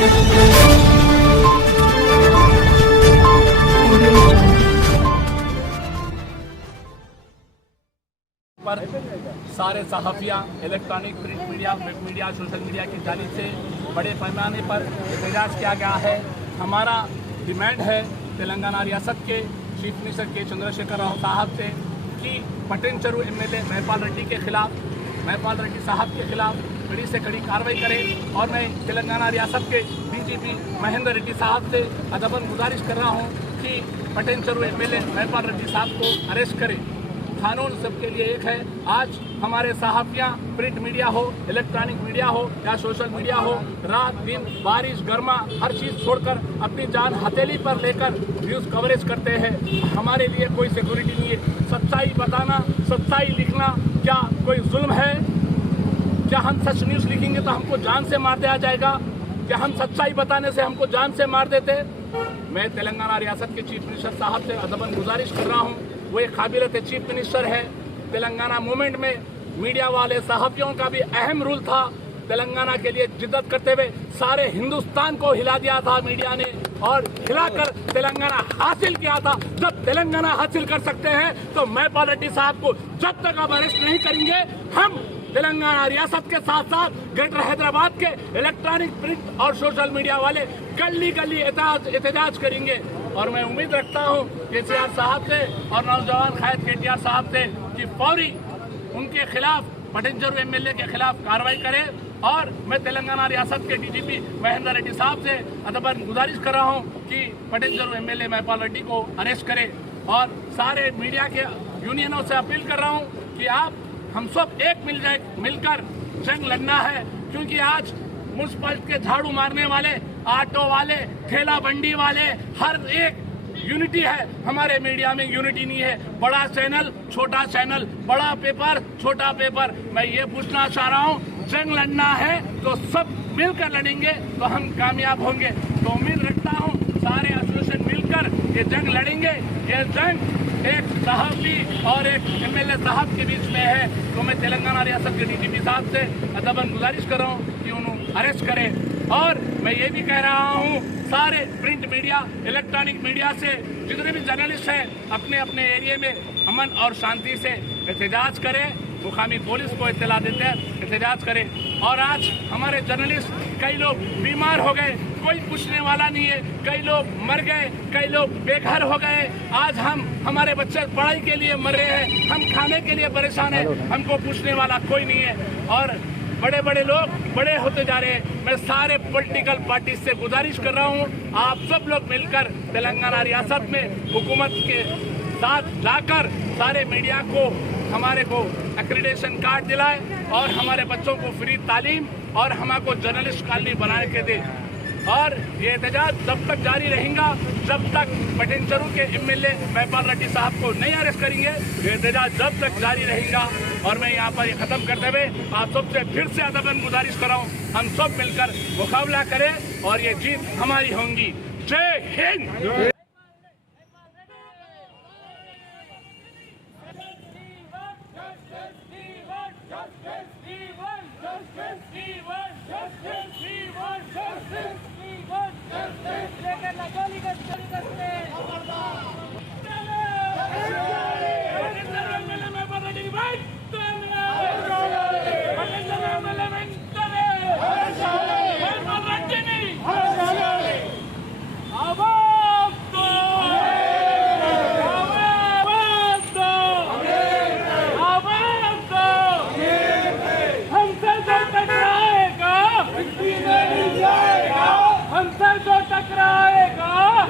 पर सारे सहाफ़िया, electronic, print media, web media, social media की जानिब से बड़े पैमाने पर एहतजाज किया गया है। हमारा डिमांड है तेलंगाना रियासत के चीफ मिनिस्टर के चंद्रशेखर राव साहब से कि पटेनचेरू एमएलए महिपाल रेड्डी के खिलाफ, महिपाल रेड्डी साहब के खिलाफ कड़ी से कड़ी कार्रवाई करें। और मैं तेलंगाना रियासत के डीजीपी महेंद्र रेड्डी साहब से अदबन गुजारिश कर रहा हूँ कि पटेनचेरू एमएलए महिपाल रेड्डी साहब को अरेस्ट करें। कानून सबके लिए एक है। आज हमारे सहाफ़ियाँ, प्रिंट मीडिया हो, इलेक्ट्रॉनिक मीडिया हो या सोशल मीडिया हो, रात दिन बारिश गर्मा हर चीज़ छोड़कर अपनी जान हथेली पर लेकर न्यूज़ कवरेज करते हैं। हमारे लिए कोई सिक्योरिटी नहीं है। सच्चाई बताना, सच्चाई लिखना क्या कोई जुल्म है? क्या हम सच न्यूज़ लिखेंगे तो हमको जान से मार दिया जाएगा? क्या हम सच्चाई बताने से हमको जान से मार देते? मैं तेलंगाना रियासत के चीफ मिनिस्टर साहब से अदबन गुजारिश कर रहा हूँ, वो एक काबिलियत चीफ मिनिस्टर है। तेलंगाना मूवमेंट में मीडिया वाले सहाफ़ियों का भी अहम रोल था। तेलंगाना के लिए जिद्दत करते हुए सारे हिंदुस्तान को हिला दिया था मीडिया ने, और हिलाकर तेलंगाना हासिल किया था। जब तेलंगाना हासिल कर सकते हैं तो महिपाल रेड्डी साहब को जब तक आप अरेस्ट नहीं करेंगे, हम तेलंगाना रियासत के साथ साथ ग्रेटर हैदराबाद के इलेक्ट्रॉनिक, प्रिंट और सोशल मीडिया वाले गली गली एहतजाज करेंगे। और मैं उम्मीद रखता हूं केसीआर साहब से और नौजवान कायद केटीआर साहब से कि फौरी उनके खिलाफ, पटेनचेरू एमएलए के खिलाफ कार्रवाई करें। और मैं तेलंगाना रियासत के डीजीपी महेंद्र रेड्डी साहब से अदबन गुजारिश कर रहा हूं कि पटेनचेरू एमएलए महिपाल रेड्डी को अरेस्ट करें। और सारे मीडिया के यूनियनों से अपील कर रहा हूं कि आप हम सब एक मिलकर जंग लड़ना है, क्योंकि आज म्युनिसिपैलिटी के झाड़ू मारने वाले, ऑटो वाले, ठेला बंडी वाले, हर एक यूनिटी है। हमारे मीडिया में यूनिटी नहीं है। बड़ा चैनल, छोटा चैनल, बड़ा पेपर, छोटा पेपर। मैं ये पूछना चाह रहा हूँ, जंग लड़ना है तो सब मिलकर लड़ेंगे तो हम कामयाब होंगे। तो उम्मीद रखता हूँ सारे एसोसिएशन मिलकर ये जंग लड़ेंगे। ये जंग एक सहाफ़ी और एक एमएलए साहब के बीच में है। तो मैं तेलंगाना रियासत के डीजीपी साहब से अदबन गुजारिश कर रहा हूँ कि उन्हें अरेस्ट करें। और मैं ये भी कह रहा हूँ सारे प्रिंट मीडिया, इलेक्ट्रॉनिक मीडिया से जितने भी जर्नलिस्ट हैं अपने अपने एरिया में अमन और शांति से एहतजाज करें। मुकामी पुलिस को इत्तला देते हैं, एहतजाज करें। और आज हमारे जर्नलिस्ट, कई लोग बीमार हो गए, कोई पूछने वाला नहीं है। कई लोग मर गए, कई लोग बेघर हो गए। आज हमारे बच्चे पढ़ाई के लिए मर रहे हैं, हम खाने के लिए परेशान हैं, हमको पूछने वाला कोई नहीं है। और बड़े बड़े लोग बड़े होते जा रहे हैं। मैं सारे पॉलिटिकल पार्टी से गुजारिश कर रहा हूँ, आप सब लोग मिलकर तेलंगाना रियासत में हुकूमत के साथ जाकर सारे मीडिया को, हमारे को एक्रीडेशन कार्ड दिलाए और हमारे बच्चों को फ्री तालीम और हमको जर्नलिस्ट कॉलोनी बना के दे। और ये एहतजाज जब तक जारी रहेगा, जब तक पटेनचेरू के एमएलए महिपाल रेड्डी साहब को नहीं अरेस्ट करेंगे, ये एहतजाज जब तक जारी रहेगा। और मैं यहाँ पर ये खत्म करते हुए आप सबसे फिर से अदबन गुजारिश कर रहा हूँ, हम सब मिलकर मुकाबला करें और ये जीत हमारी होगी। जय हिंद। हमसे जो टकराएगा